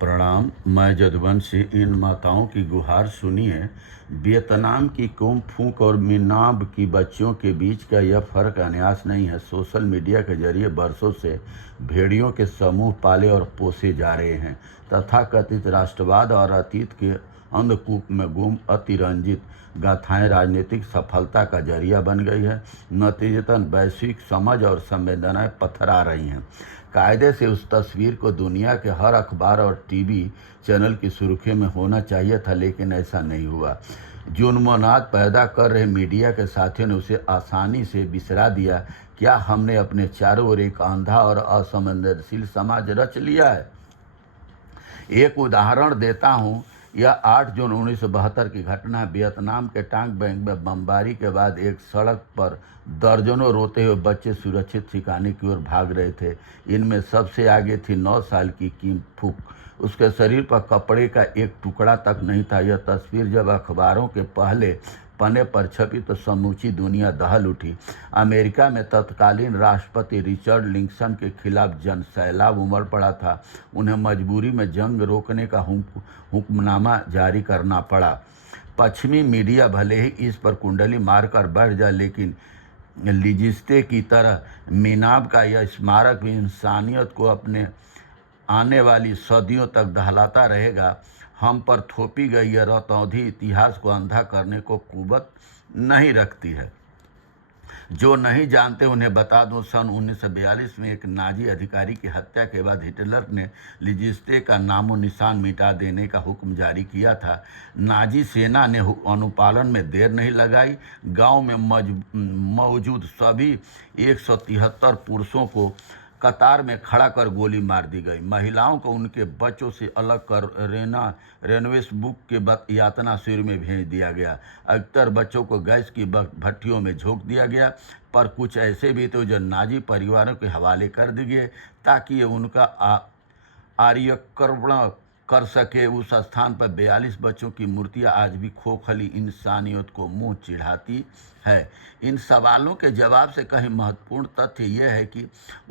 प्रणाम। मैं जदुवंशी। इन माताओं की गुहार सुनिए। वियतनाम की कुंग फूक और मिनाब की बच्चियों के बीच का यह फर्क अन्यास नहीं है। सोशल मीडिया के जरिए बरसों से भेड़ियों के समूह पाले और पोसे जा रहे हैं। तथाकथित राष्ट्रवाद और अतीत के अंधकूप में गुम अतिरंजित गाथाएं राजनीतिक सफलता का जरिया बन गई है। नतीजतन वैश्विक समझ और संवेदनाएं पथरा रही हैं। कायदे से उस तस्वीर को दुनिया के हर अखबार और टीवी चैनल की सुर्खी में होना चाहिए था, लेकिन ऐसा नहीं हुआ। जुनूनवाद पैदा कर रहे मीडिया के साथियों ने उसे आसानी से बिसरा दिया। क्या हमने अपने चारों ओर एक अंधा और असंवेदनशील समाज रच लिया है? एक उदाहरण देता हूँ। यह 8 जून 1972 की घटना है। वियतनाम के टांग बैंक में बमबारी के बाद एक सड़क पर दर्जनों रोते हुए बच्चे सुरक्षित ठिकाने की ओर भाग रहे थे। इनमें सबसे आगे थी 9 साल की किम फुक। उसके शरीर पर कपड़े का एक टुकड़ा तक नहीं था। यह तस्वीर जब अखबारों के पहले पन्ने पर छपी तो समूची दुनिया दहल उठी। अमेरिका में तत्कालीन राष्ट्रपति रिचर्ड निक्सन के खिलाफ जनसैलाब उमड़ पड़ा था। उन्हें मजबूरी में जंग रोकने का हुक्मनामा जारी करना पड़ा। पश्चिमी मीडिया भले ही इस पर कुंडली मारकर बैठ जाए, लेकिन लिजिस्ते की तरह मिनाब का यह स्मारक भी इंसानियत को अपने आने वाली सदियों तक दहलाता रहेगा। हम पर थोपी गई यह रतौंधी इतिहास को अंधा करने को कुवत नहीं रखती है। जो नहीं जानते उन्हें बता दूं, सन 1942 में एक नाजी अधिकारी की हत्या के बाद हिटलर ने लिजिस्ते का नामो निशान मिटा देने का हुक्म जारी किया था। नाजी सेना ने अनुपालन में देर नहीं लगाई। गांव में मौजूद सभी 173 पुरुषों को कतार में खड़ा कर गोली मार दी गई। महिलाओं को उनके बच्चों से अलग कर रेनवेस बुक के यातना शिविर में भेज दिया गया। अक्सर बच्चों को गैस की भट्टियों में झोंक दिया गया, पर कुछ ऐसे भी थे जो नाजी परिवारों के हवाले कर दिए गए ताकि ये उनका आर्यकर्मण कर सके। उस स्थान पर 42 बच्चों की मूर्तियां आज भी खोखली इंसानियत को मुंह चिढ़ाती है। इन सवालों के जवाब से कहीं महत्वपूर्ण तथ्य यह है कि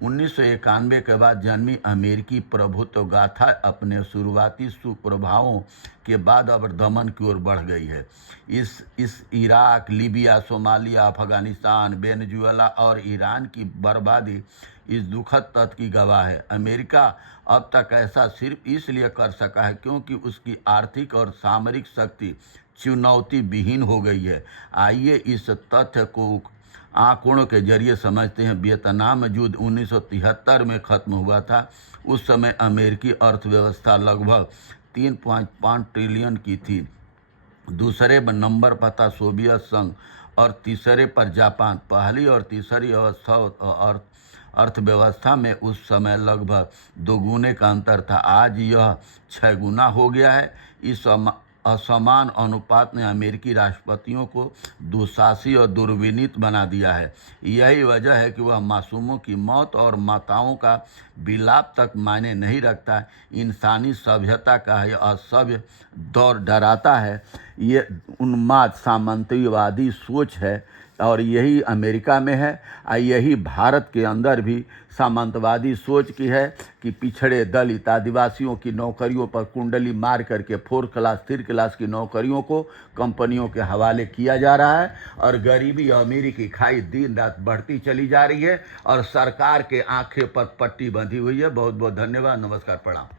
1991 के बाद जन्मी अमेरिकी प्रभुत्व गाथा अपने शुरुआती सुप्रभावों के बाद अब दमन की ओर बढ़ गई है। इस Iraq, Libya, Somalia, Afghanistan, Venezuela और ईरान की बर्बादी इस दुखद तथ्य की गवाह है। अमेरिका अब तक ऐसा सिर्फ इसलिए कर सका है क्योंकि उसकी आर्थिक और सामरिक शक्ति चुनौती विहीन हो गई है। आइए इस तथ्य को आंकड़ों के जरिए समझते हैं। वियतनाम युद्ध 1973 में खत्म हुआ था। उस समय अमेरिकी अर्थव्यवस्था लगभग 3.5 ट्रिलियन की थी। दूसरे नंबर पर था सोवियत संघ और तीसरे पर जापान। पहली और तीसरी अर्थव्यवस्था में उस समय लगभग 2 गुने का अंतर था। आज यह 6 गुना हो गया है। इस असमान अनुपात ने अमेरिकी राष्ट्रपतियों को दुशासी और दुर्विनीत बना दिया है। यही वजह है कि वह मासूमों की मौत और माताओं का विलाप तक मायने नहीं रखता। इंसानी सभ्यता का यह असभ्य दौर डराता है। ये उन्माद सामंतवादी सोच है और यही अमेरिका में है और यही भारत के अंदर भी सामंतवादी सोच की है कि पिछड़े दलित आदिवासियों की नौकरियों पर कुंडली मार करके 4 क्लास 3 क्लास की नौकरियों को कंपनियों के हवाले किया जा रहा है और गरीबी अमीरी की खाई दिन रात बढ़ती चली जा रही है और सरकार के आंखें पर पट्टी बंधी हुई है। बहुत बहुत धन्यवाद। नमस्कार, प्रणाम।